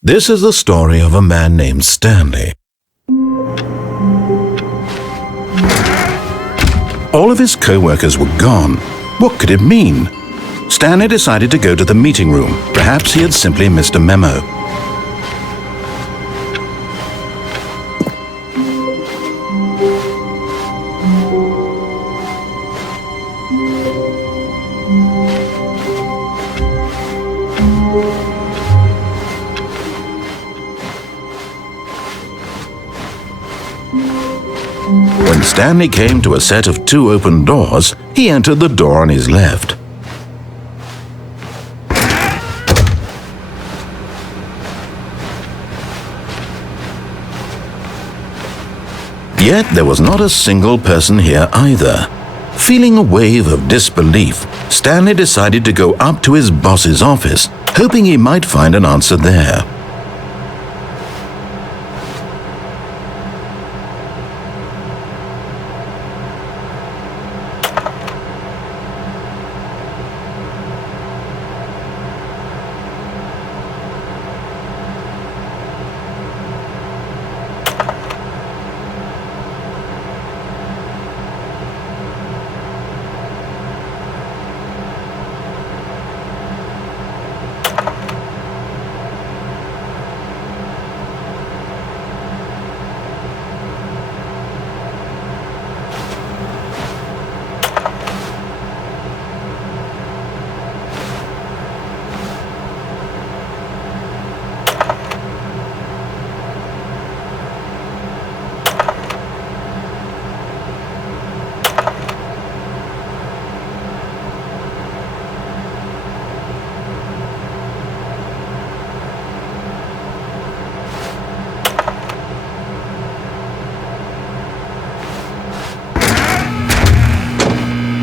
This is the story of a man named Stanley. All of his co-workers were gone. What could it mean? Stanley decided to go to the meeting room. Perhaps he had simply missed a memo. When Stanley came to a set of 2 open doors, he entered the door on his left. Yet there was not a single person here either. Feeling a wave of disbelief, Stanley decided to go up to his boss's office, hoping he might find an answer there.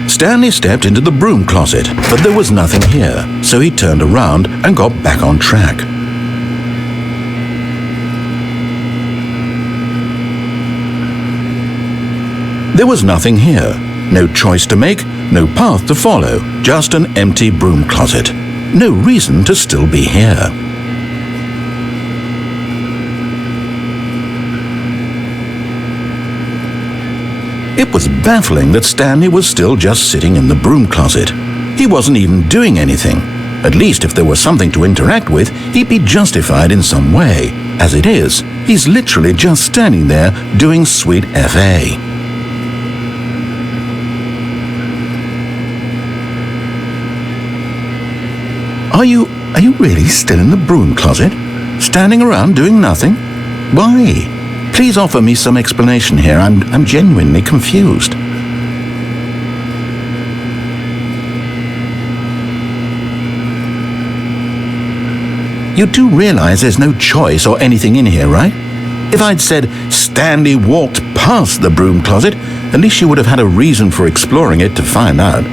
Stanley stepped into the broom closet, but there was nothing here, so he turned around and got back on track. There was nothing here. No choice to make, no path to follow, just an empty broom closet. No reason to still be here. It was baffling that Stanley was still just sitting in the broom closet. He wasn't even doing anything. At least if there was something to interact with, he'd be justified in some way. As it is, he's literally just standing there doing sweet FA. Are you really still in the broom closet? Standing around doing nothing? Why? Please offer me some explanation here. I'm genuinely confused. You do realize there's no choice or anything in here, right? If I'd said Stanley walked past the broom closet, at least you would have had a reason for exploring it to find out.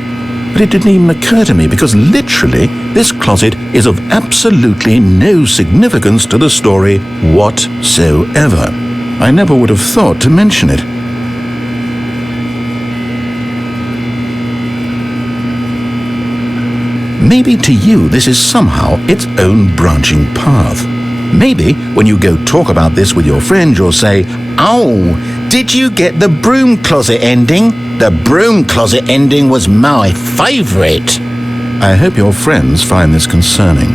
But it didn't even occur to me because literally this closet is of absolutely no significance to the story whatsoever. I never would have thought to mention it. Maybe to you this is somehow its own branching path. Maybe when you go talk about this with your friends you'll say, "Oh, did you get the broom closet ending? The broom closet ending was my favourite." I hope your friends find this concerning.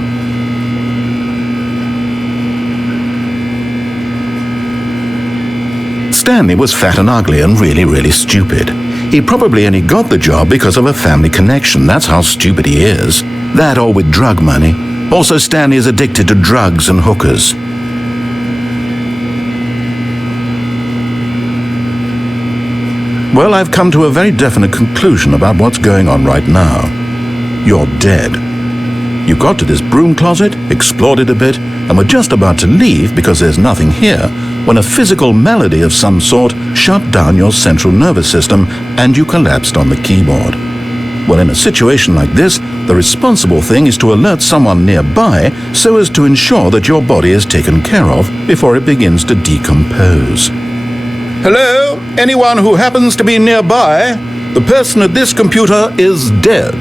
Stanley was fat and ugly and really, really stupid. He probably only got the job because of a family connection. That's how stupid he is. That or with drug money. Also, Stanley is addicted to drugs and hookers. Well, I've come to a very definite conclusion about what's going on right now. You're dead. You got to this broom closet, explored it a bit, and were just about to leave because there's nothing here, when a physical malady of some sort shut down your central nervous system and you collapsed on the keyboard. Well, in a situation like this, the responsible thing is to alert someone nearby so as to ensure that your body is taken care of before it begins to decompose. Hello? Anyone who happens to be nearby? The person at this computer is dead.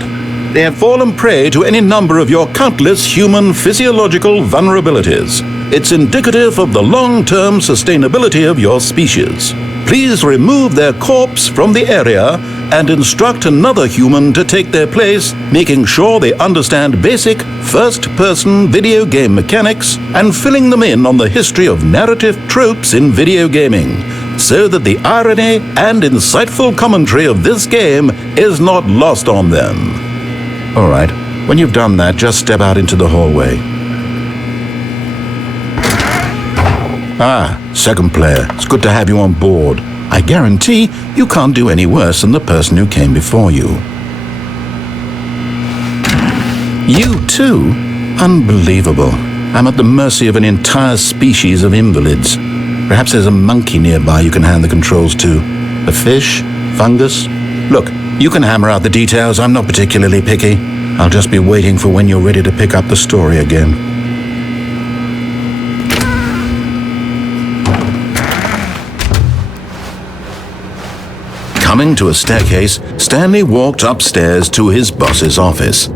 They have fallen prey to any number of your countless human physiological vulnerabilities. It's indicative of the long-term sustainability of your species. Please remove their corpse from the area and instruct another human to take their place, making sure they understand basic first-person video game mechanics and filling them in on the history of narrative tropes in video gaming, so that the irony and insightful commentary of this game is not lost on them. All right, when you've done that, just step out into the hallway. Ah, second player, it's good to have you on board. I guarantee you can't do any worse than the person who came before you. You too? Unbelievable. I'm at the mercy of an entire species of invalids. Perhaps there's a monkey nearby you can hand the controls to. A fish? Fungus? Look, you can hammer out the details. I'm not particularly picky. I'll just be waiting for when you're ready to pick up the story again. Coming to a staircase, Stanley walked upstairs to his boss's office.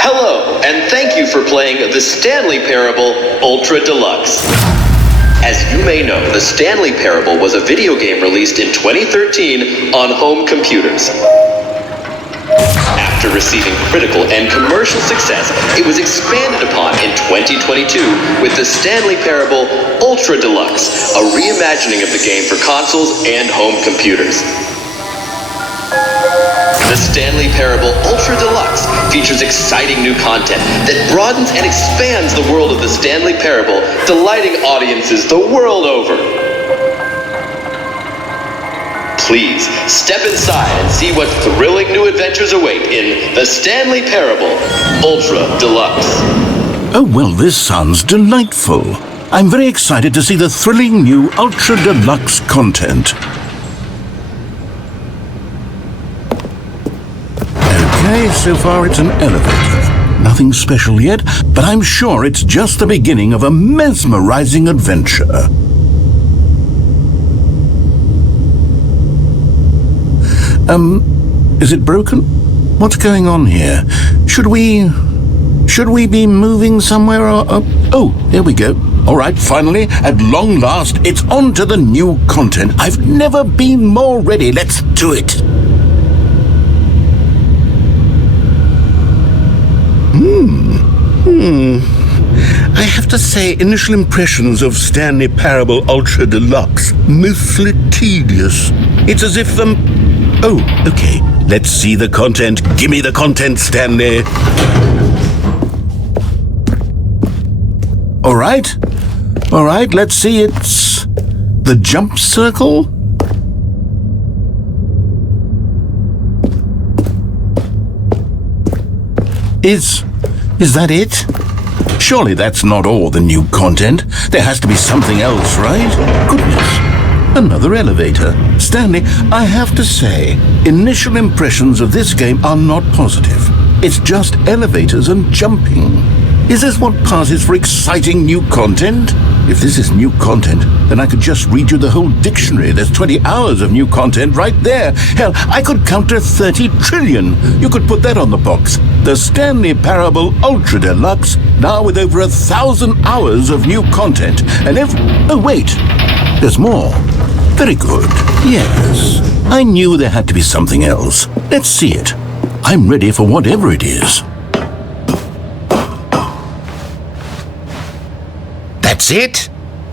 Hello, and thank you for playing the Stanley Parable Ultra Deluxe. As you may know, the Stanley Parable was a video game released in 2013 on home computers. After receiving critical and commercial success, it was expanded upon in 2022 with the Stanley Parable Ultra Deluxe, a reimagining of the game for consoles and home computers. The Stanley Parable Ultra Deluxe features exciting new content that broadens and expands the world of the Stanley Parable, delighting audiences the world over. Please step inside and see what thrilling new adventures await in the Stanley Parable Ultra Deluxe. Oh, well, this sounds delightful. I'm very excited to see the thrilling new Ultra Deluxe content. Okay, so far it's an elevator. Nothing special yet, but I'm sure it's just the beginning of a mesmerizing adventure. Is it broken? What's going on here? Should we be moving somewhere or... oh, there we go. All right, finally, at long last, it's on to the new content. I've never been more ready. Let's do it. I have to say, initial impressions of Stanley Parable Ultra Deluxe, mostly tedious. It's as if Oh, okay. Let's see the content. Give me the content, Stanley. All right, let's see. It's the jump circle. Is that it? Surely that's not all the new content. There has to be something else, right? Goodness. Another elevator. Stanley, I have to say, initial impressions of this game are not positive. It's just elevators and jumping. Is this what passes for exciting new content? If this is new content, then I could just read you the whole dictionary. There's 20 hours of new content right there. Hell, I could count to 30 trillion. You could put that on the box. The Stanley Parable Ultra Deluxe, now with over 1,000 hours of new content. And oh wait, there's more. Very good. Yes, I knew there had to be something else. Let's see it. I'm ready for whatever it is. That's it?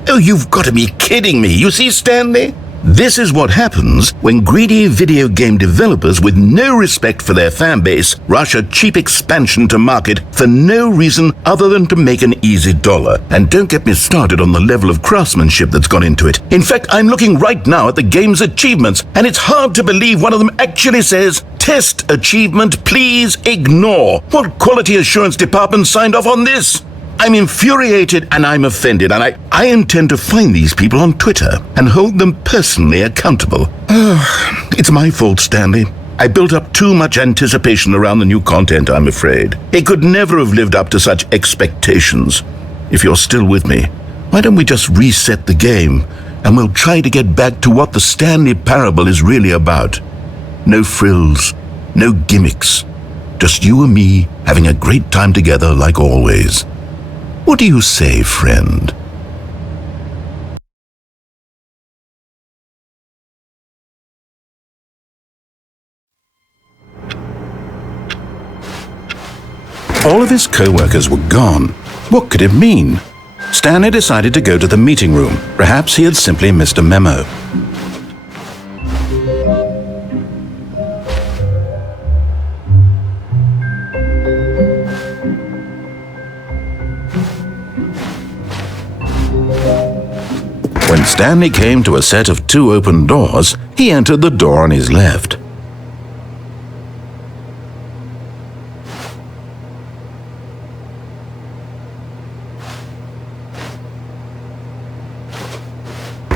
Oh, you've got to be kidding me. You see, Stanley? This is what happens when greedy video game developers with no respect for their fan base rush a cheap expansion to market for no reason other than to make an easy dollar. And don't get me started on the level of craftsmanship that's gone into it. In fact, I'm looking right now at the game's achievements, and it's hard to believe one of them actually says, "Test achievement, please ignore." What quality assurance department signed off on this? I'm infuriated and I'm offended, and I intend to find these people on Twitter and hold them personally accountable. It's my fault, Stanley. I built up too much anticipation around the new content, I'm afraid. It could never have lived up to such expectations. If you're still with me, why don't we just reset the game and we'll try to get back to what the Stanley Parable is really about. No frills, no gimmicks. Just you and me having a great time together like always. What do you say, friend? All of his co-workers were gone. What could it mean? Stanley decided to go to the meeting room. Perhaps he had simply missed a memo. When Stanley came to a set of 2 open doors, he entered the door on his left.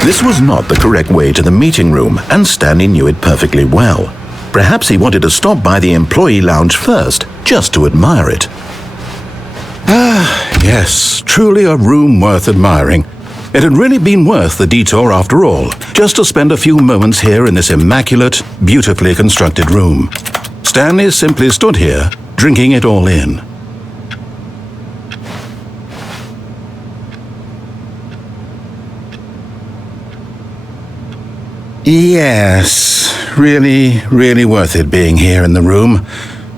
This was not the correct way to the meeting room, and Stanley knew it perfectly well. Perhaps he wanted to stop by the employee lounge first, just to admire it. Yes, truly a room worth admiring. It had really been worth the detour after all, just to spend a few moments here in this immaculate, beautifully constructed room. Stanley simply stood here, drinking it all in. Yes, really, really worth it being here in the room.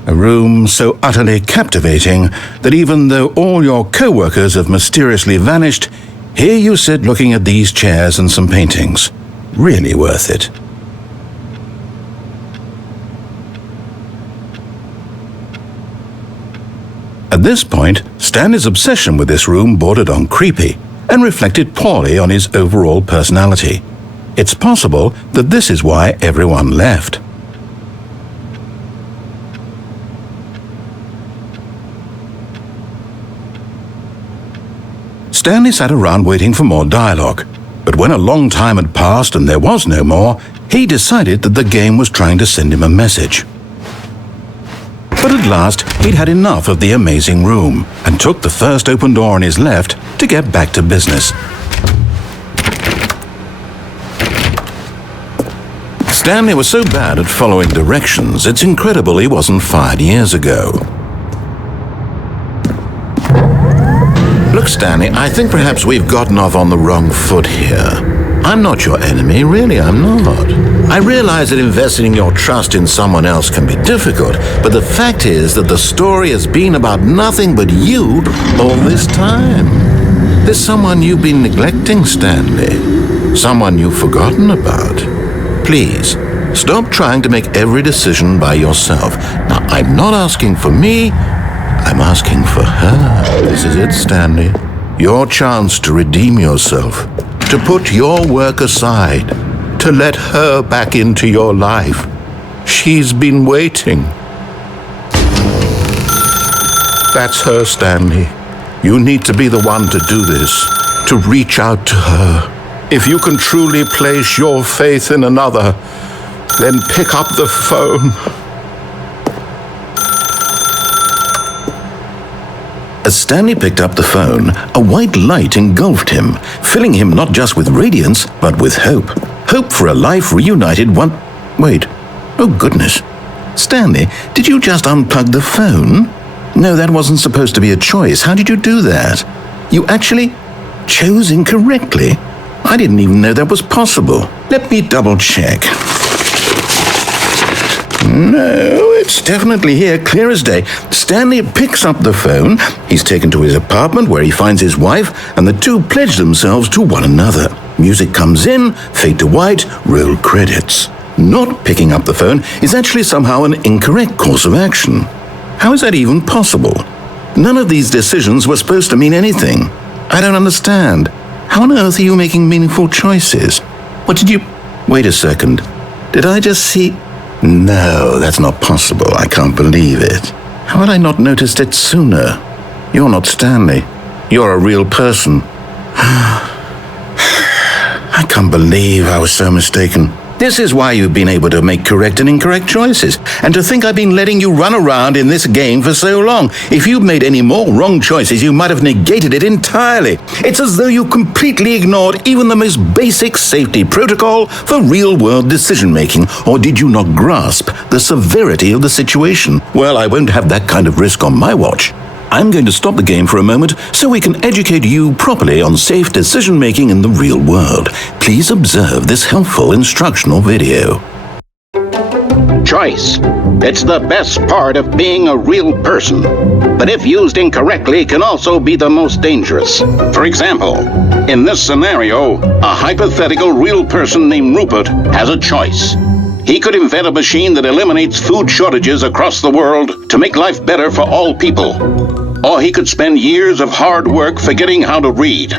A room so utterly captivating that even though all your co-workers have mysteriously vanished, here you sit looking at these chairs and some paintings. Really worth it. At this point, Stanley's obsession with this room bordered on creepy and reflected poorly on his overall personality. It's possible that this is why everyone left. Stanley sat around waiting for more dialogue, but when a long time had passed and there was no more, he decided that the game was trying to send him a message. But at last, he'd had enough of the amazing room and took the first open door on his left to get back to business. Stanley was so bad at following directions, it's incredible he wasn't fired years ago. Look, Stanley, I think perhaps we've gotten off on the wrong foot here. I'm not your enemy, really, I'm not. I realize that investing your trust in someone else can be difficult, but the fact is that the story has been about nothing but you all this time. There's someone you've been neglecting, Stanley. Someone you've forgotten about. Please, stop trying to make every decision by yourself. Now, I'm not asking for me, I'm asking for her. This is it, Stanley. Your chance to redeem yourself. To put your work aside, to let her back into your life. She's been waiting. That's her, Stanley. You need to be the one to do this, to reach out to her. If you can truly place your faith in another, then pick up the phone. As Stanley picked up the phone, a white light engulfed him, filling him not just with radiance, but with hope. Hope for a life reunited one... Wait. Oh, goodness. Stanley, did you just unplug the phone? No, that wasn't supposed to be a choice. How did you do that? You actually chose incorrectly. I didn't even know that was possible. Let me double check. No, it's definitely here, clear as day. Stanley picks up the phone. He's taken to his apartment where he finds his wife, and the two pledge themselves to one another. Music comes in, fade to white, roll credits. Not picking up the phone is actually somehow an incorrect course of action. How is that even possible? None of these decisions were supposed to mean anything. I don't understand. How on earth are you making meaningful choices? What did you... Wait a second. Did I just see... No, that's not possible. I can't believe it. How had I not noticed it sooner? You're not Stanley. You're a real person. I can't believe I was so mistaken. This is why you've been able to make correct and incorrect choices. And to think I've been letting you run around in this game for so long. If you'd made any more wrong choices, you might have negated it entirely. It's as though you completely ignored even the most basic safety protocol for real-world decision-making. Or did you not grasp the severity of the situation? Well, I won't have that kind of risk on my watch. I'm going to stop the game for a moment so we can educate you properly on safe decision-making in the real world. Please observe this helpful instructional video. Choice. It's the best part of being a real person, but if used incorrectly can also be the most dangerous. For example, in this scenario, a hypothetical real person named Rupert has a choice. He could invent a machine that eliminates food shortages across the world to make life better for all people. Or he could spend years of hard work forgetting how to read.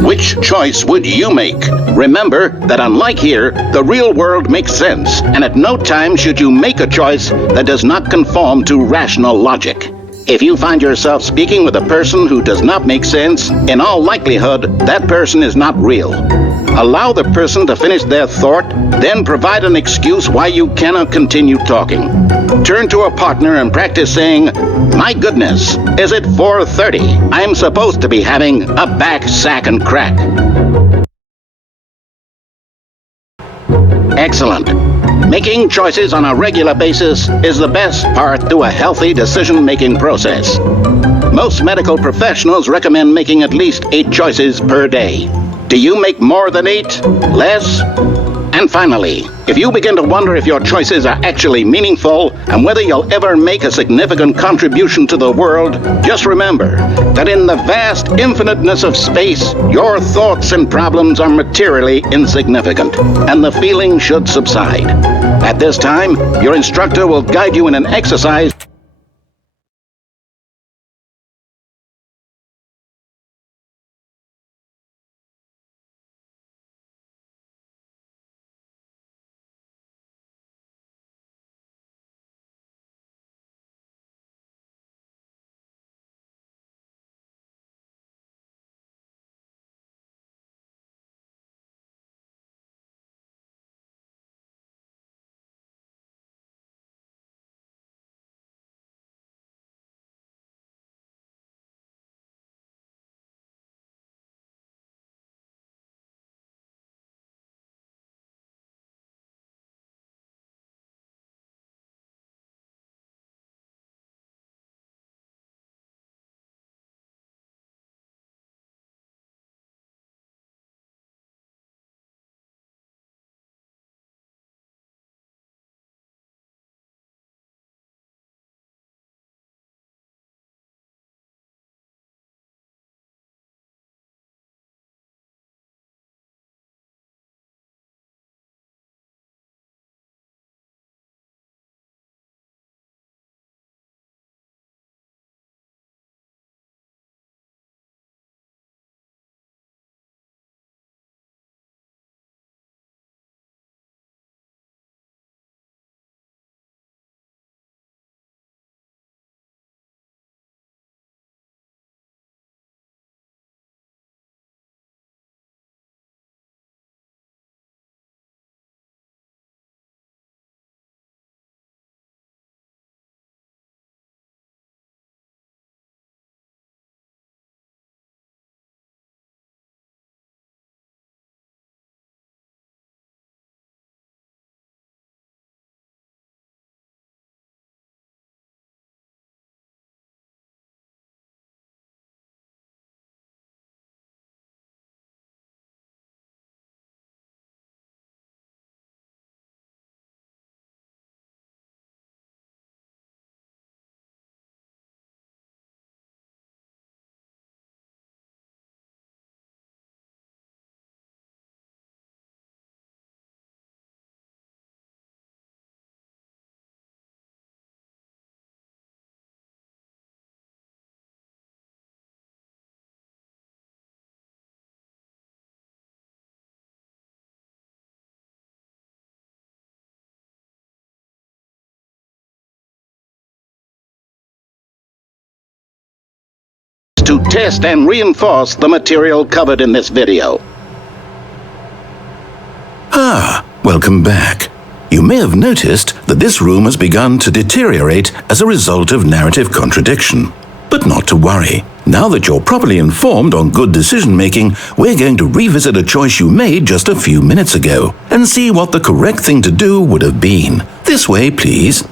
Which choice would you make? Remember that unlike here, the real world makes sense, and at no time should you make a choice that does not conform to rational logic. If you find yourself speaking with a person who does not make sense, in all likelihood, that person is not real. Allow the person to finish their thought, then provide an excuse why you cannot continue talking. Turn to a partner and practice saying, "My goodness, is it 4:30? I'm supposed to be having a back, sack, and crack." Excellent. Making choices on a regular basis is the best part to a healthy decision-making process. Most medical professionals recommend making at least 8 choices per day. Do you make more than 8? Less? And finally, if you begin to wonder if your choices are actually meaningful and whether you'll ever make a significant contribution to the world, just remember that in the vast infiniteness of space, your thoughts and problems are materially insignificant, and the feeling should subside. At this time, your instructor will guide you in an exercise to test and reinforce the material covered in this video. Welcome back. You may have noticed that this room has begun to deteriorate as a result of narrative contradiction. But not to worry. Now that you're properly informed on good decision-making, we're going to revisit a choice you made just a few minutes ago and see what the correct thing to do would have been. This way, please.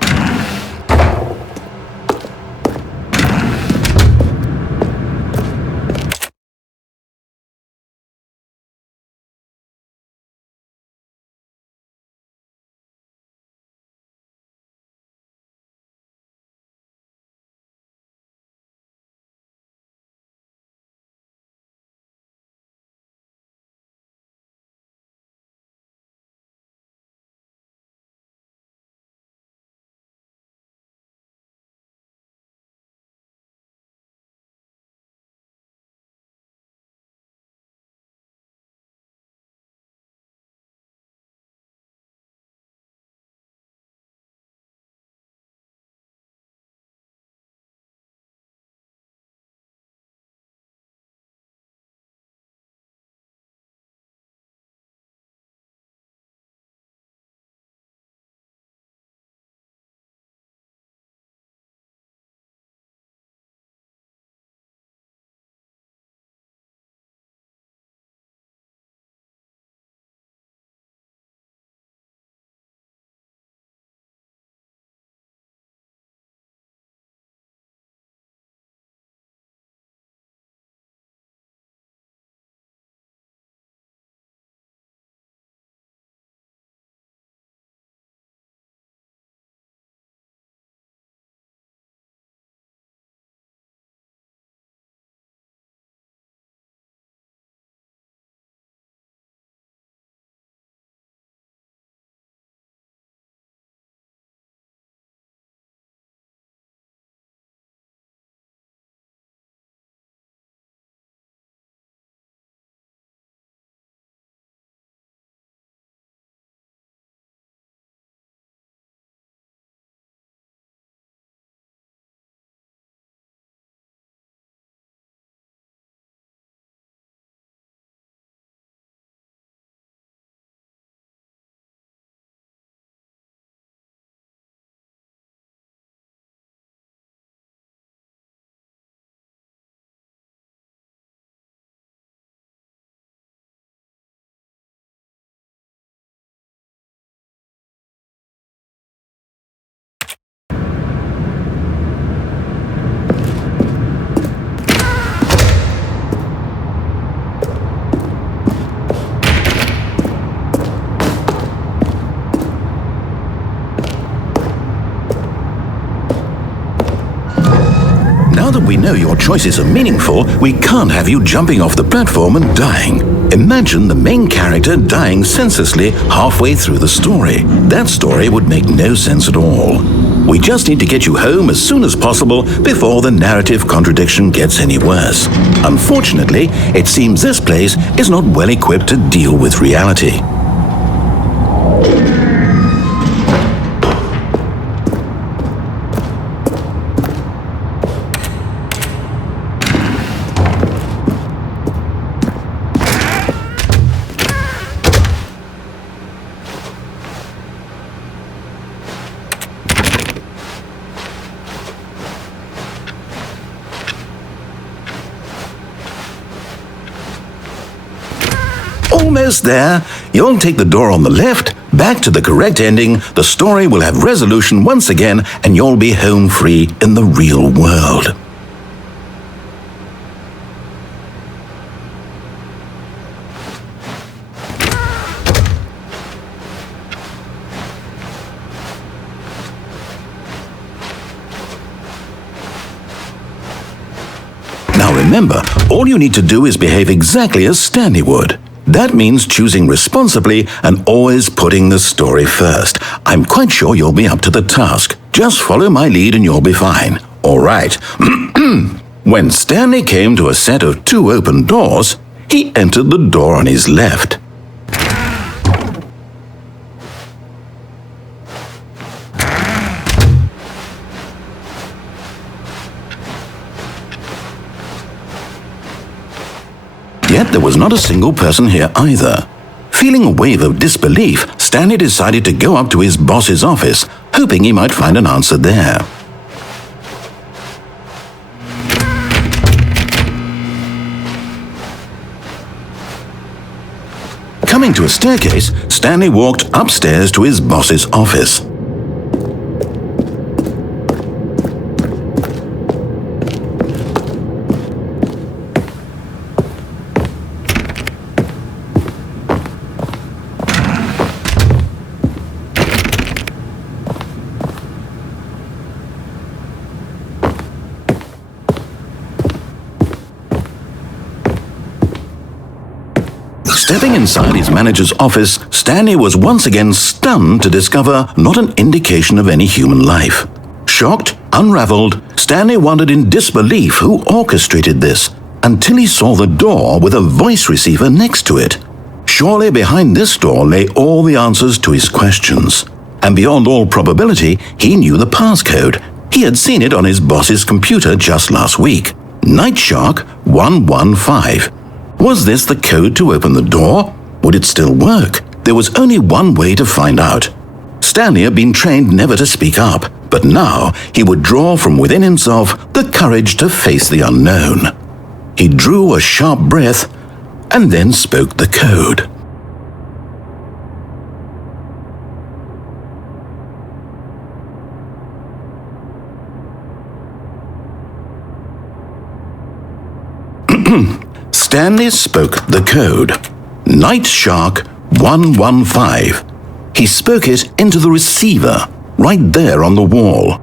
Now that we know your choices are meaningful, we can't have you jumping off the platform and dying. Imagine the main character dying senselessly halfway through the story. That story would make no sense at all. We just need to get you home as soon as possible before the narrative contradiction gets any worse. Unfortunately, it seems this place is not well equipped to deal with reality. Almost there. You'll take the door on the left, back to the correct ending, the story will have resolution once again, and you'll be home free in the real world. Now remember, all you need to do is behave exactly as Stanley would. That means choosing responsibly and always putting the story first. I'm quite sure you'll be up to the task. Just follow my lead and you'll be fine. All right. When Stanley came to a set of 2 open doors, he entered the door on his left. Yet there was not a single person here either. Feeling a wave of disbelief, Stanley decided to go up to his boss's office, hoping he might find an answer there. Coming to a staircase, Stanley walked upstairs to his boss's office. Stepping inside his manager's office, Stanley was once again stunned to discover not an indication of any human life. Shocked, unraveled, Stanley wondered in disbelief who orchestrated this, until he saw the door with a voice receiver next to it. Surely behind this door lay all the answers to his questions. And beyond all probability, he knew the passcode. He had seen it on his boss's computer just last week. Night Shark 115. Was this the code to open the door? Would it still work? There was only one way to find out. Stanley had been trained never to speak up, but now he would draw from within himself the courage to face the unknown. He drew a sharp breath and then spoke the code. Stanley spoke the code. Night Shark 115. He spoke it into the receiver, right there on the wall.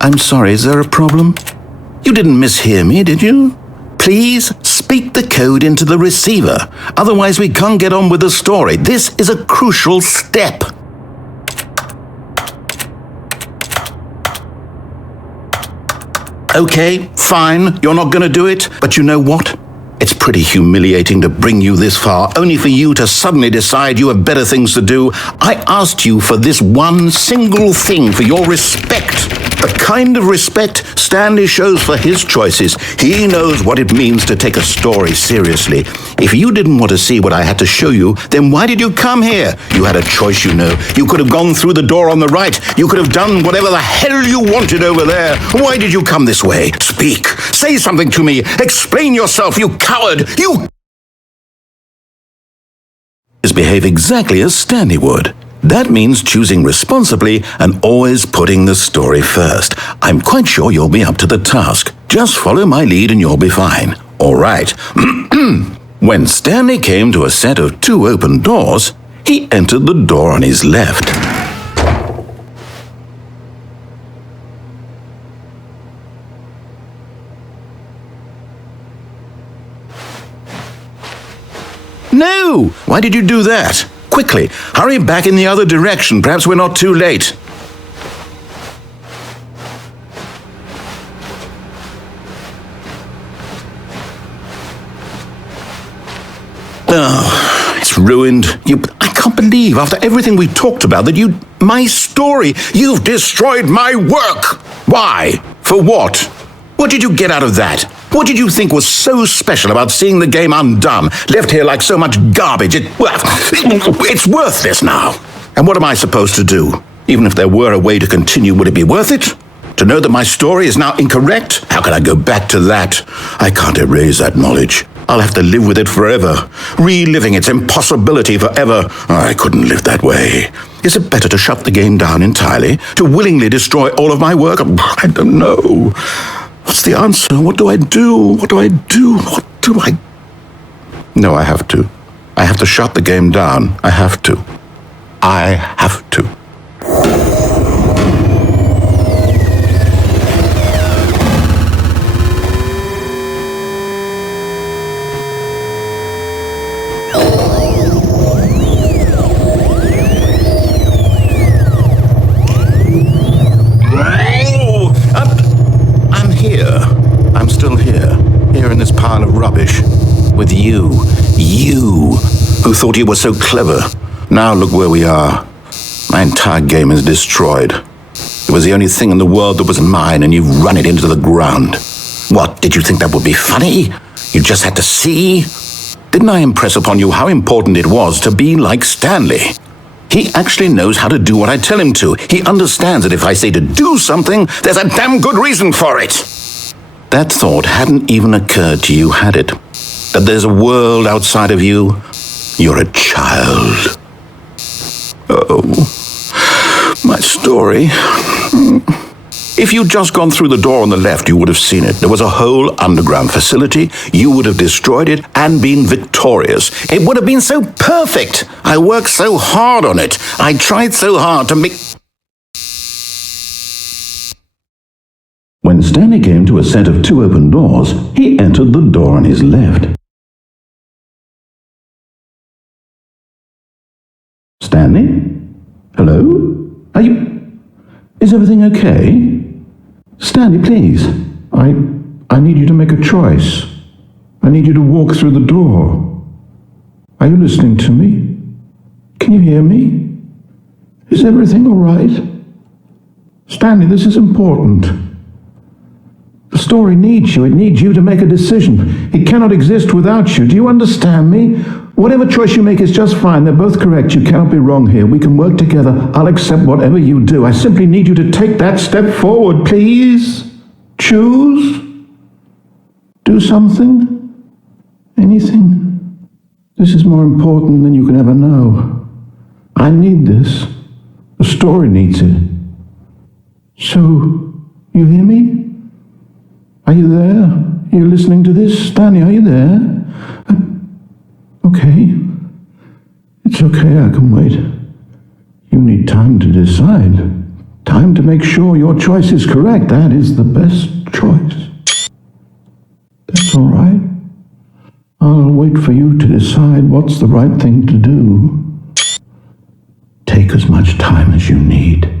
I'm sorry, is there a problem? You didn't mishear me, did you? Please speak the code into the receiver. Otherwise we can't get on with the story. This is a crucial step. Okay, fine, you're not going to do it, but you know what? It's pretty humiliating to bring you this far, only for you to suddenly decide you have better things to do. I asked you for this one single thing, for your respect. The kind of respect Stanley shows for his choices. He knows what it means to take a story seriously. If you didn't want to see what I had to show you, then why did you come here? You had a choice, you know. You could have gone through the door on the right. You could have done whatever the hell you wanted over there. Why did you come this way? Speak. Say something to me. Explain yourself, you coward. You behave exactly as Stanley would. That means choosing responsibly and always putting the story first. I'm quite sure you'll be up to the task. Just follow my lead and you'll be fine. All right. When Stanley came to a set of 2 open doors, he entered the door on his left. No! Why did you do that? Quickly, hurry back in the other direction. Perhaps we're not too late. Oh, it's ruined. I can't believe, after everything we talked about, that my story, you've destroyed my work. Why? For what? What did you get out of that? What did you think was so special about seeing the game undone, left here like so much garbage? It's worthless now. And what am I supposed to do? Even if there were a way to continue, would it be worth it? To know that my story is now incorrect? How can I go back to that? I can't erase that knowledge. I'll have to live with it forever, reliving its impossibility forever. I couldn't live that way. Is it better to shut the game down entirely? To willingly destroy all of my work? I don't know. What's the answer? What do I do? What do I do? What do I... No, I have to. I have to shut the game down. I have to. I have to. I'm still here in this pile of rubbish, with you who thought you were so clever. Now look where we are. My entire game is destroyed. It was the only thing in the world that was mine, and you've run it into the ground. What, did you think that would be funny? You just had to see? Didn't I impress upon you how important it was to be like Stanley? He actually knows how to do what I tell him to. He understands that if I say to do something, there's a damn good reason for it. That thought hadn't even occurred to you, had it? That there's a world outside of you? You're a child. Oh, my story. If you'd just gone through the door on the left, you would have seen it. There was a whole underground facility. You would have destroyed it and been victorious. It would have been so perfect. I worked so hard on it. I tried so hard to make... When Stanley came to a set of 2 open doors, he entered the door on his left. Stanley? Hello? Are you... Is everything okay? Stanley, please. I need you to make a choice. I need you to walk through the door. Are you listening to me? Can you hear me? Is everything all right? Stanley, this is important. The story needs you. It needs you to make a decision. It cannot exist without you. Do you understand me? Whatever choice you make is just fine. They're both correct. You cannot be wrong here. We can work together. I'll accept whatever you do. I simply need you to take that step forward, please. Choose. Do something. Anything. This is more important than you can ever know. I need this. The story needs it. So, you hear me? Are you there? Are you listening to this? Stanley, are you there? Okay. It's okay, I can wait. You need time to decide. Time to make sure your choice is correct. That is the best choice. That's all right. I'll wait for you to decide what's the right thing to do. Take as much time as you need.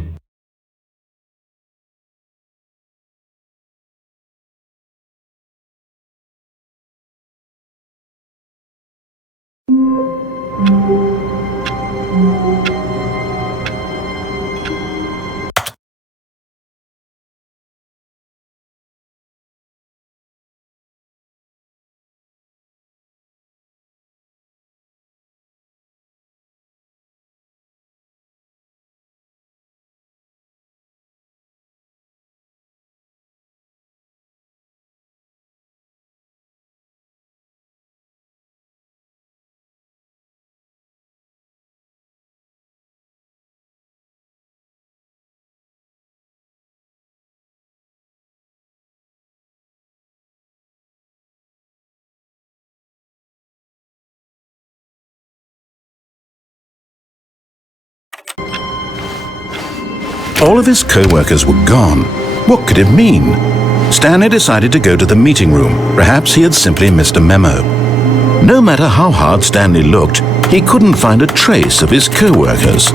All of his co-workers were gone. What could it mean? Stanley decided to go to the meeting room. Perhaps he had simply missed a memo. No matter how hard Stanley looked, he couldn't find a trace of his co-workers.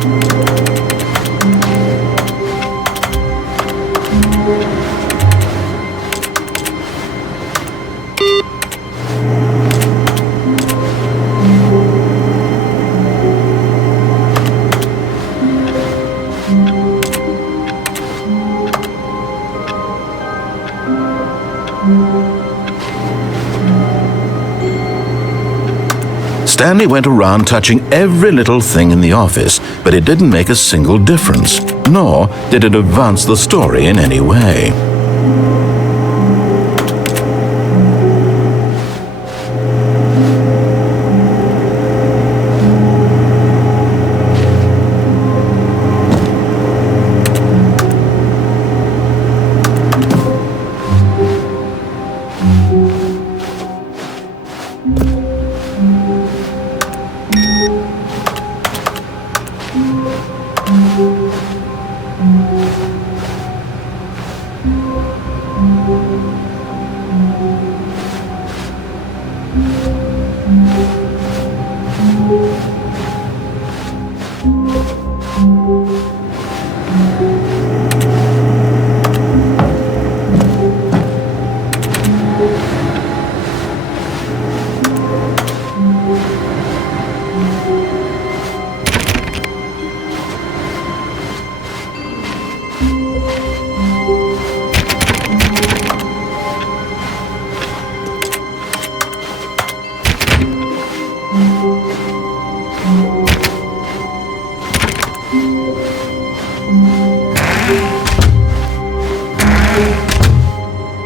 Stanley went around touching every little thing in the office, but it didn't make a single difference, nor did it advance the story in any way.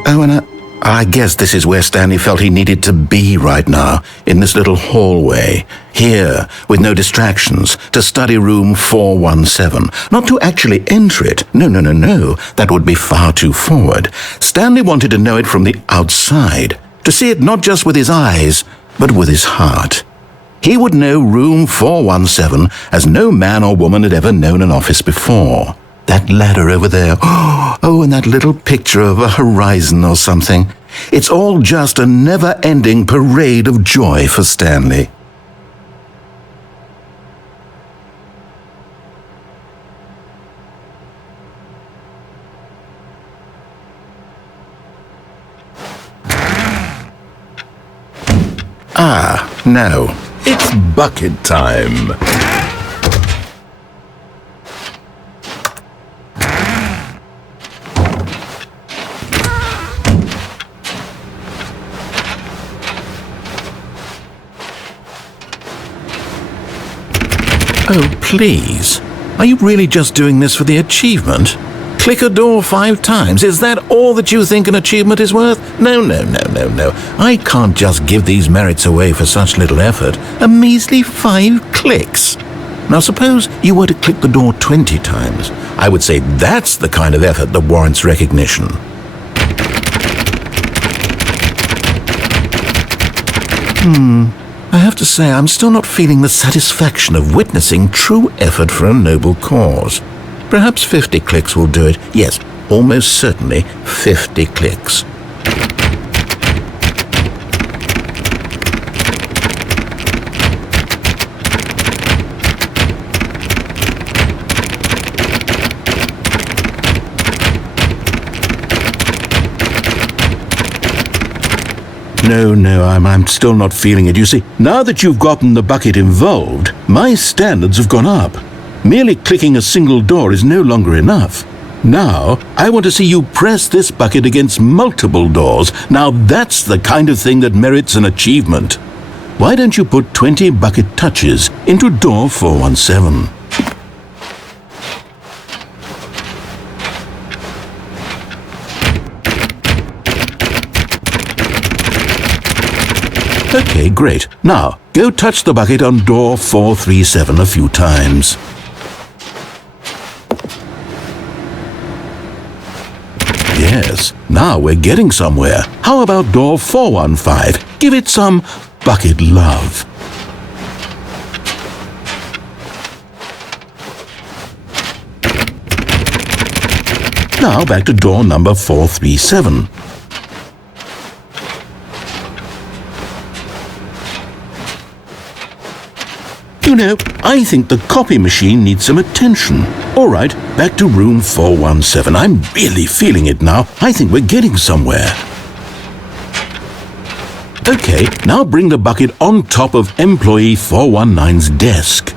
Oh, and I guess this is where Stanley felt he needed to be right now, in this little hallway. Here, with no distractions, to study room 417. Not to actually enter it. No. That would be far too forward. Stanley wanted to know it from the outside. To see it not just with his eyes, but with his heart. He would know room 417 as no man or woman had ever known an office before. That ladder over there. Oh, and that little picture of a horizon or something. It's all just a never-ending parade of joy for Stanley. Ah, no. It's bucket time. Oh, please. Are you really just doing this for the achievement? Click a door 5 times. Is that all that you think an achievement is worth? No. I can't just give these merits away for such little effort. A measly 5 clicks. Now suppose you were to click the door 20 times. I would say that's the kind of effort that warrants recognition. I have to say, I'm still not feeling the satisfaction of witnessing true effort for a noble cause. Perhaps 50 clicks will do it. Yes, almost certainly 50 clicks. No, I'm still not feeling it. You see, now that you've gotten the bucket involved, my standards have gone up. Merely clicking a single door is no longer enough. Now, I want to see you press this bucket against multiple doors. Now that's the kind of thing that merits an achievement. Why don't you put 20 bucket touches into door 417? Okay, great. Now, go touch the bucket on door 437 a few times. Yes, now we're getting somewhere. How about door 415? Give it some bucket love. Now back to door number 437. You know, I think the copy machine needs some attention. All right, back to room 417. I'm really feeling it now. I think we're getting somewhere. Okay, now bring the bucket on top of employee 419's desk.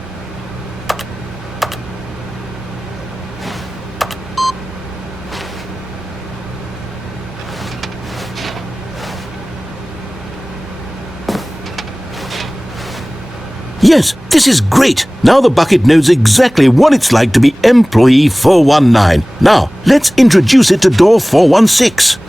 Yes, this is great. Now the bucket knows exactly what it's like to be employee 419. Now, let's introduce it to door 416.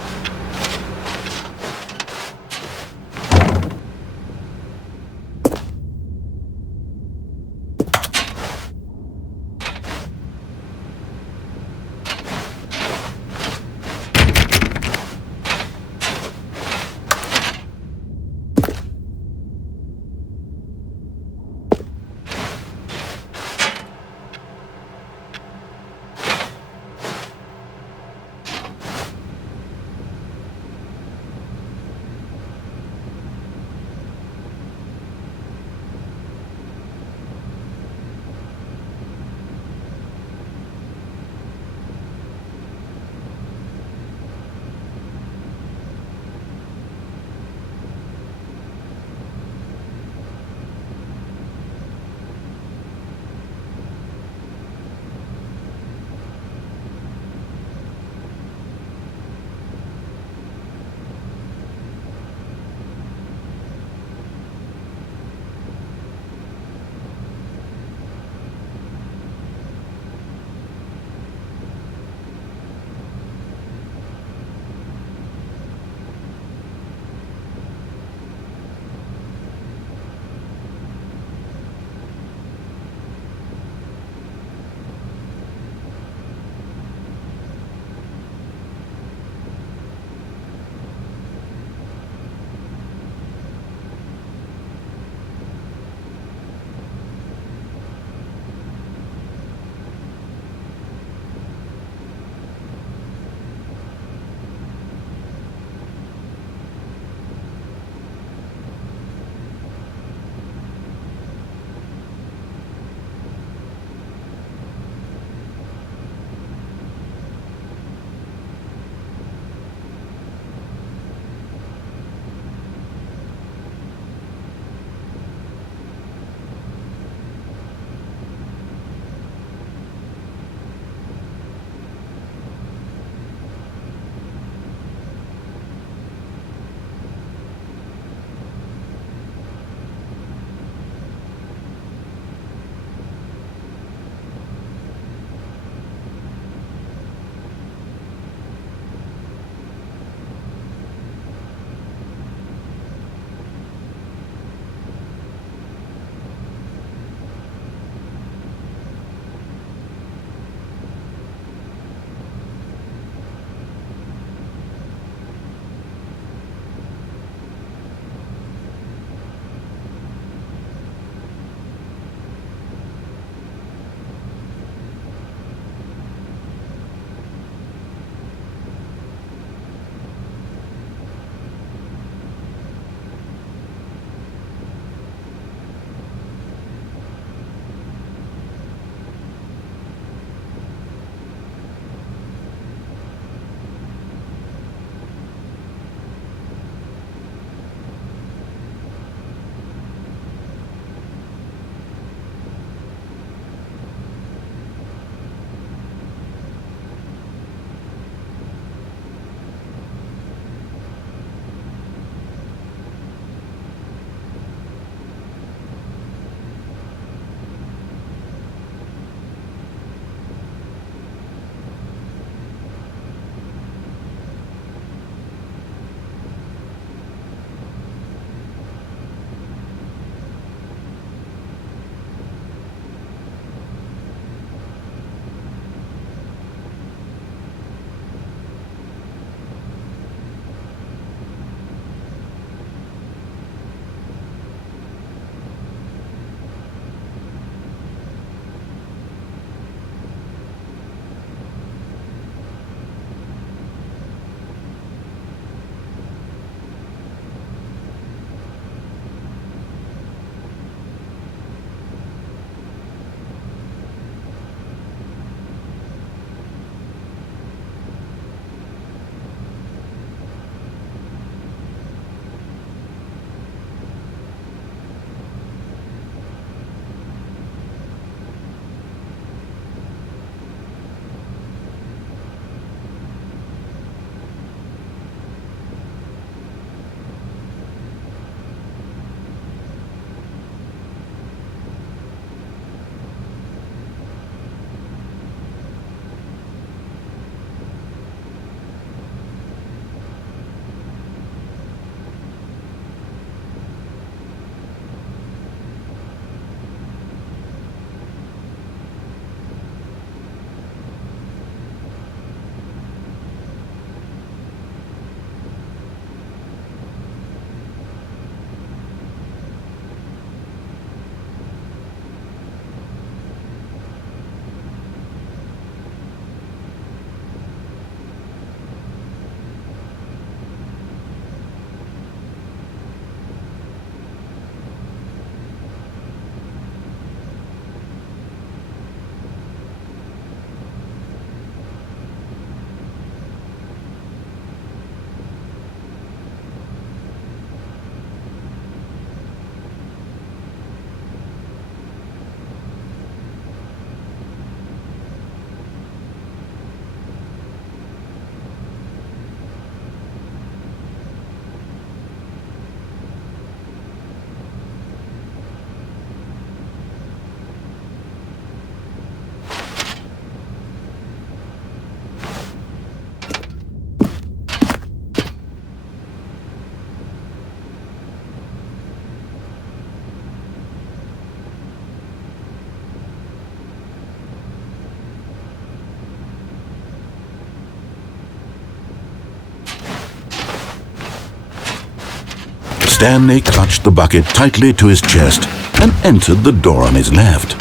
Stanley clutched the bucket tightly to his chest and entered the door on his left.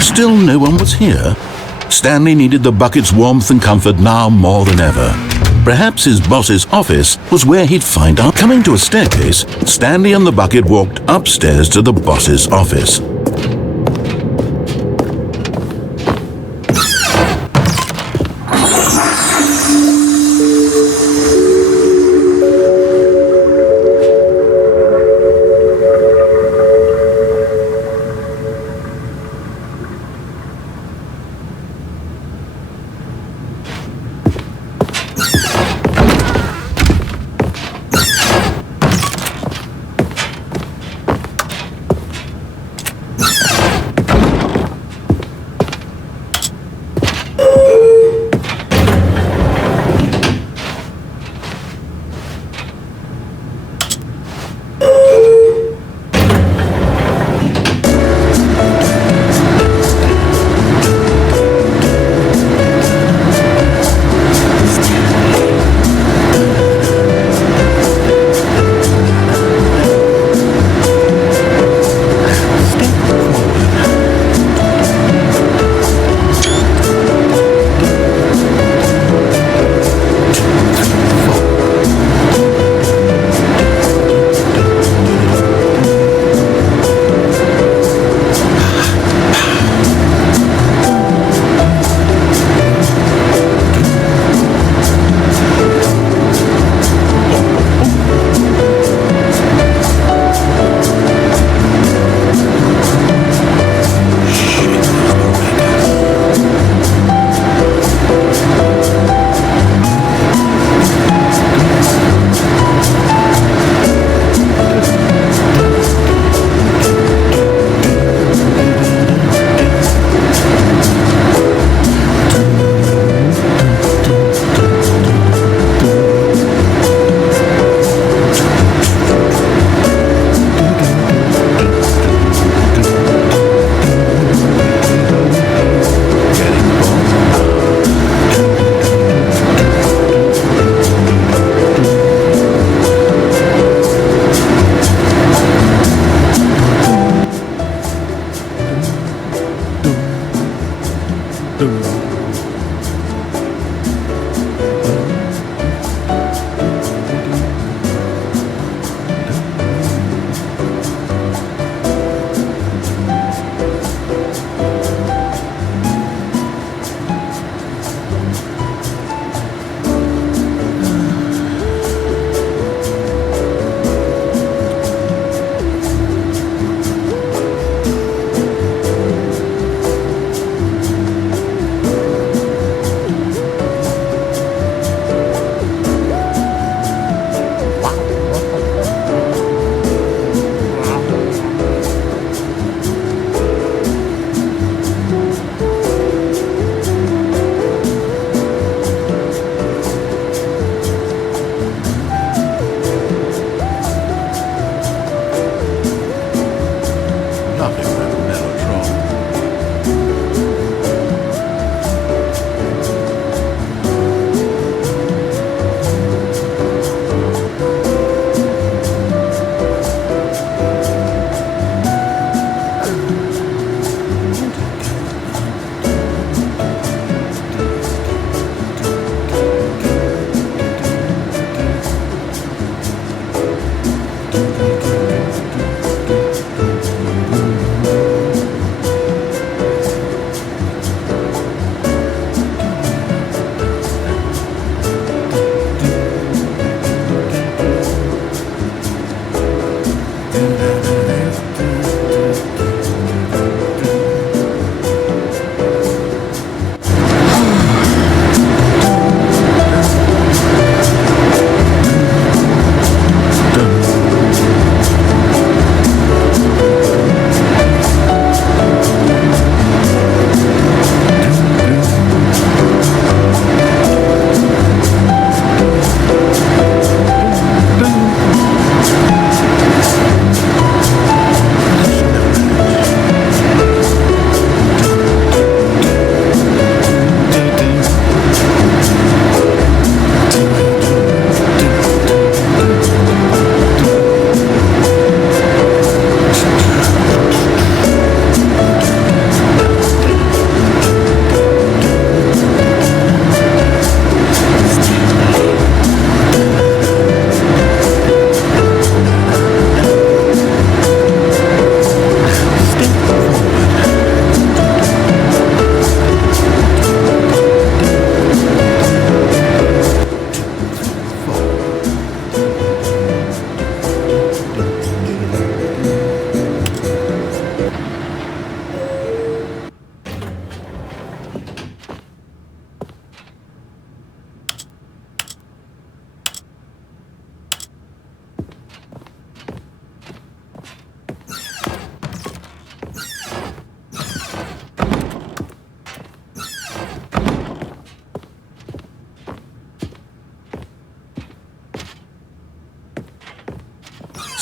Still no one was here. Stanley needed the bucket's warmth and comfort now more than ever. Perhaps his boss's office was where he'd find out. Coming to a staircase, Stanley and the bucket walked upstairs to the boss's office.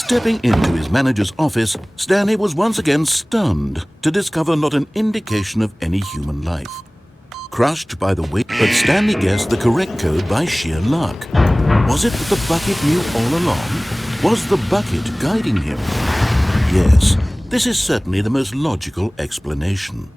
Stepping into his manager's office, Stanley was once again stunned to discover not an indication of any human life. Crushed by the weight, but Stanley guessed the correct code by sheer luck. Was it that the bucket knew all along? Was the bucket guiding him? Yes, this is certainly the most logical explanation.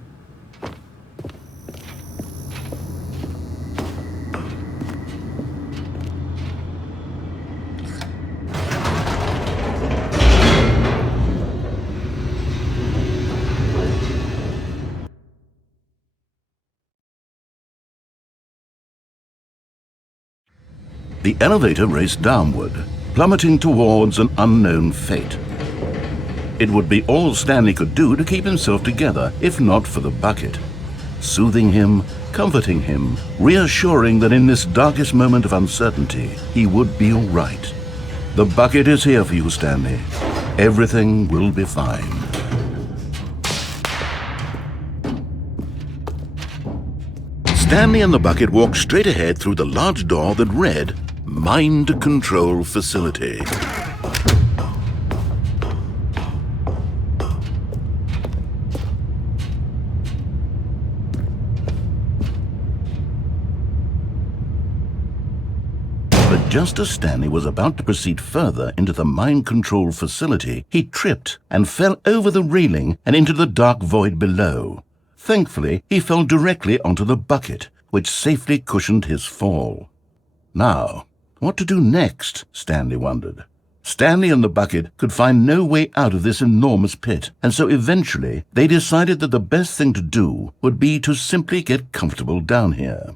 The elevator raced downward, plummeting towards an unknown fate. It would be all Stanley could do to keep himself together, if not for the bucket. Soothing him, comforting him, reassuring that in this darkest moment of uncertainty, he would be all right. The bucket is here for you, Stanley. Everything will be fine. Stanley and the bucket walked straight ahead through the large door that read, Mind Control Facility. But just as Stanley was about to proceed further into the mind control facility, he tripped and fell over the railing and into the dark void below. Thankfully, he fell directly onto the bucket, which safely cushioned his fall. Now, what to do next? Stanley wondered. Stanley and the bucket could find no way out of this enormous pit, and so eventually they decided that the best thing to do would be to simply get comfortable down here.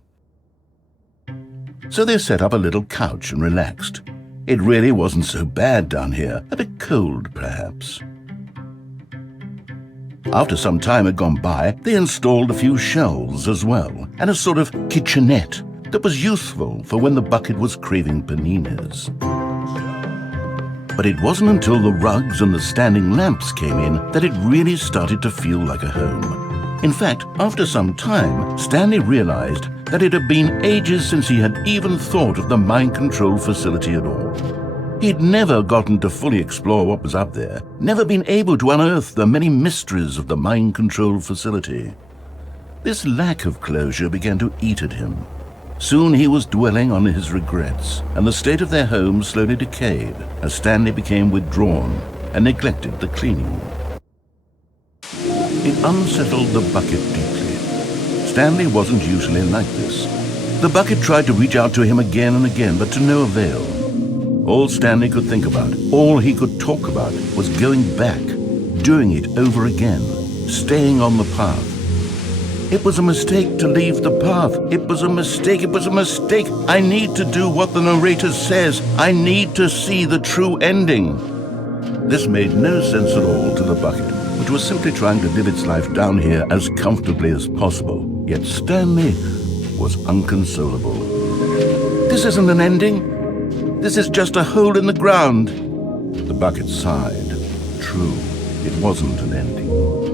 So they set up a little couch and relaxed. It really wasn't so bad down here, a bit cold perhaps. After some time had gone by, they installed a few shelves as well, and a sort of kitchenette that was useful for when the bucket was craving paninis. But it wasn't until the rugs and the standing lamps came in that it really started to feel like a home. In fact, after some time, Stanley realized that it had been ages since he had even thought of the mind control facility at all. He'd never gotten to fully explore what was up there, never been able to unearth the many mysteries of the mind control facility. This lack of closure began to eat at him. Soon he was dwelling on his regrets, and the state of their home slowly decayed as Stanley became withdrawn and neglected the cleaning. It unsettled the bucket deeply. Stanley wasn't usually like this. The bucket tried to reach out to him again and again, but to no avail. All Stanley could think about, all he could talk about, was going back, doing it over again, staying on the path. It was a mistake to leave the path. It was a mistake. It was a mistake. I need to do what the narrator says. I need to see the true ending. This made no sense at all to the bucket, which was simply trying to live its life down here as comfortably as possible. Yet Stanley was unconsolable. This isn't an ending. This is just a hole in the ground. The bucket sighed. True, it wasn't an ending.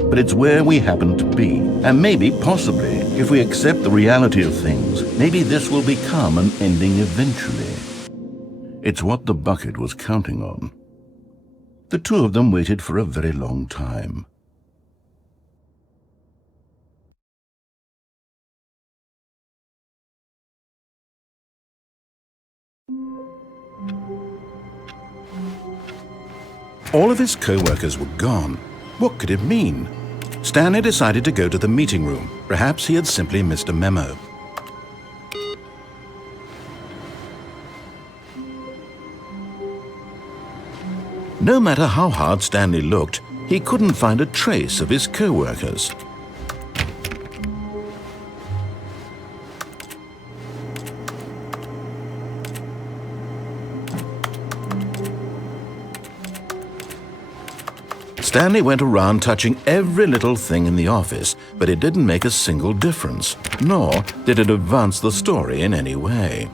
But it's where we happen to be. And maybe, possibly, if we accept the reality of things, maybe this will become an ending eventually. It's what the bucket was counting on. The two of them waited for a very long time. All of his co-workers were gone. What could it mean? Stanley decided to go to the meeting room. Perhaps he had simply missed a memo. No matter how hard Stanley looked, he couldn't find a trace of his co-workers. Stanley went around touching every little thing in the office, but it didn't make a single difference, nor did it advance the story in any way.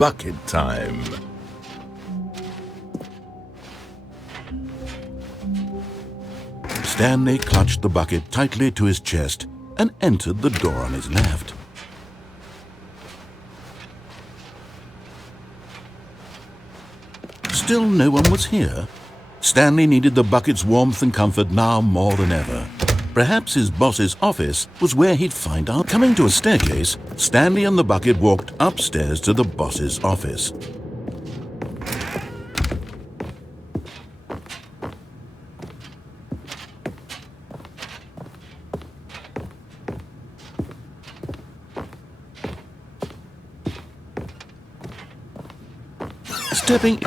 bucket time. Stanley clutched the bucket tightly to his chest and entered the door on his left. Still no one was here. Stanley needed the bucket's warmth and comfort now more than ever. Perhaps his boss's office was where he'd find out. Coming to a staircase, Stanley and the bucket walked upstairs to the boss's office. Stepping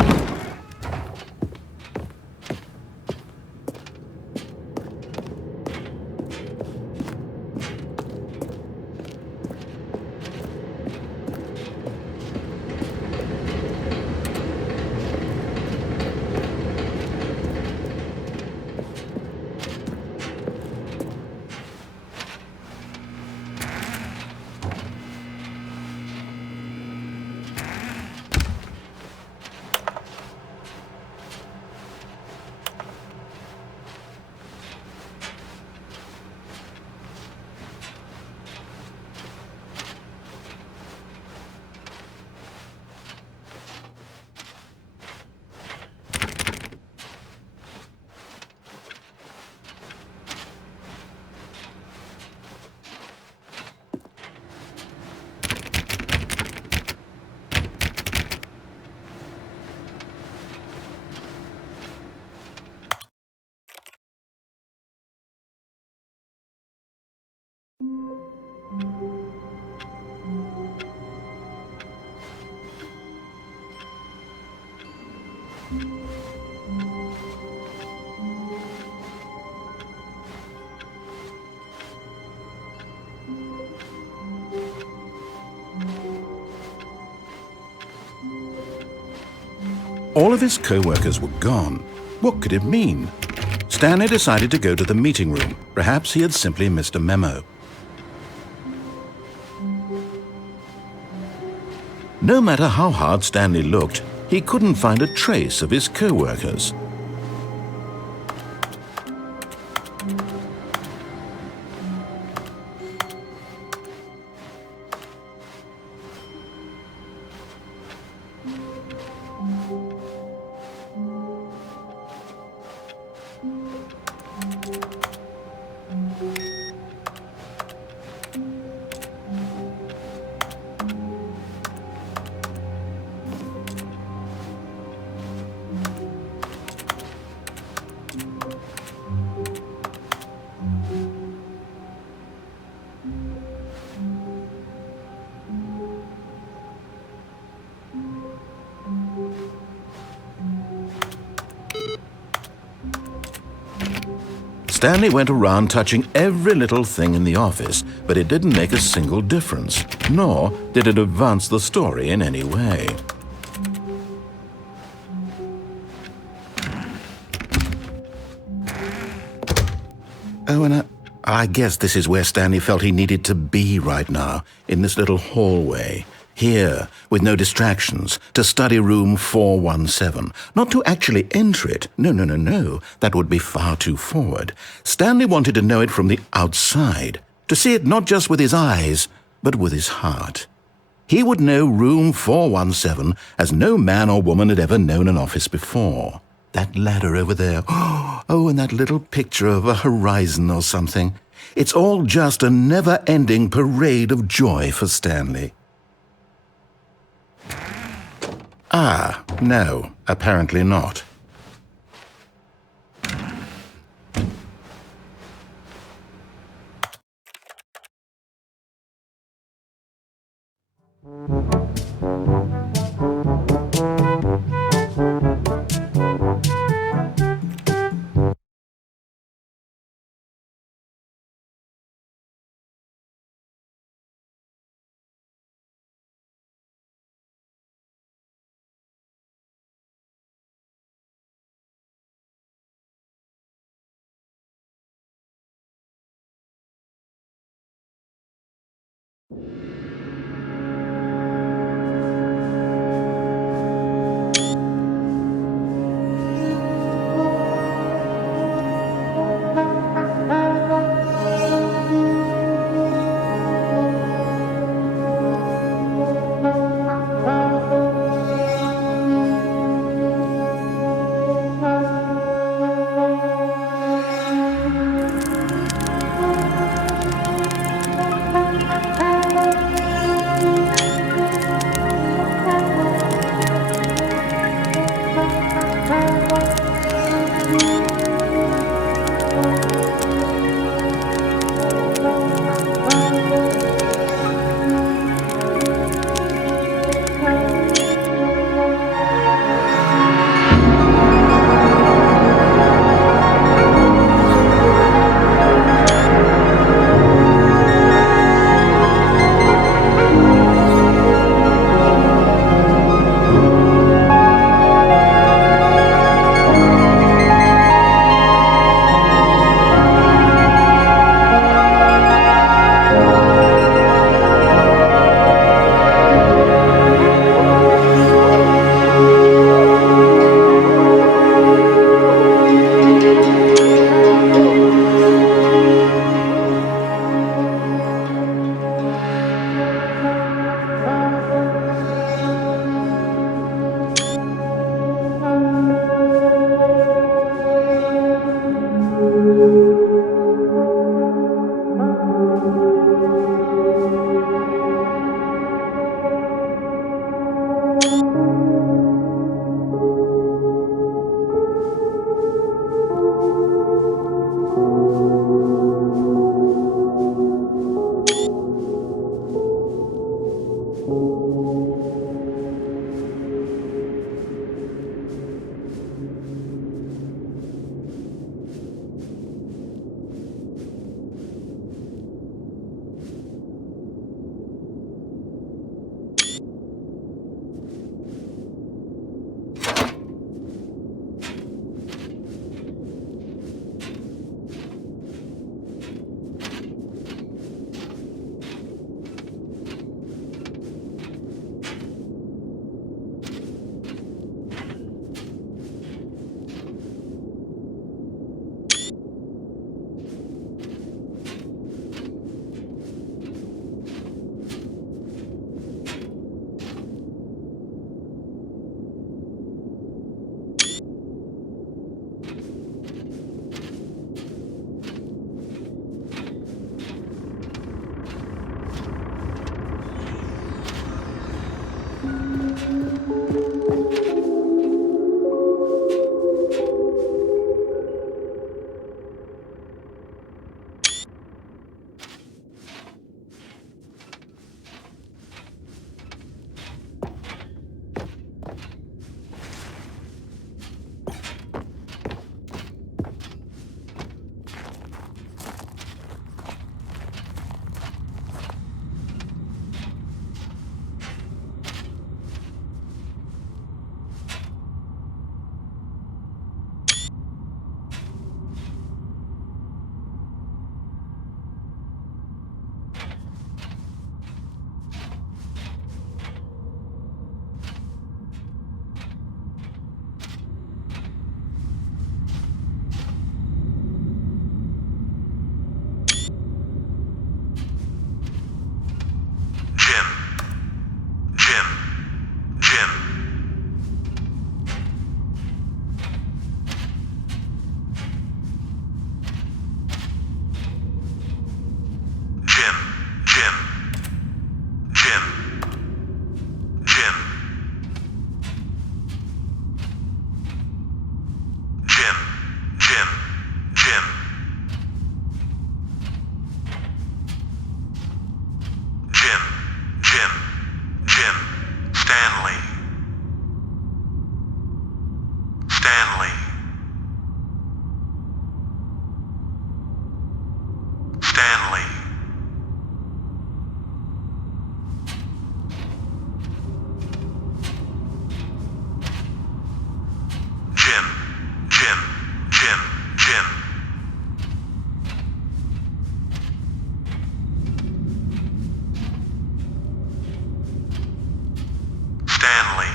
all of his co-workers were gone. What could it mean? Stanley decided to go to the meeting room. Perhaps he had simply missed a memo. No matter how hard Stanley looked, he couldn't find a trace of his co-workers. Stanley went around touching every little thing in the office, but it didn't make a single difference, nor did it advance the story in any way. Oh, and I guess this is where Stanley felt he needed to be right now, in this little hallway. Here, with no distractions, to study room 417. Not to actually enter it. No. That would be far too forward. Stanley wanted to know it from the outside. To see it not just with his eyes, but with his heart. He would know room 417 as no man or woman had ever known an office before. That ladder over there. Oh, and that little picture of a horizon or something. It's all just a never-ending parade of joy for Stanley. Ah, no, apparently not. Stanley. Stanley. Jin. Jin. Jin. Jin. Stanley.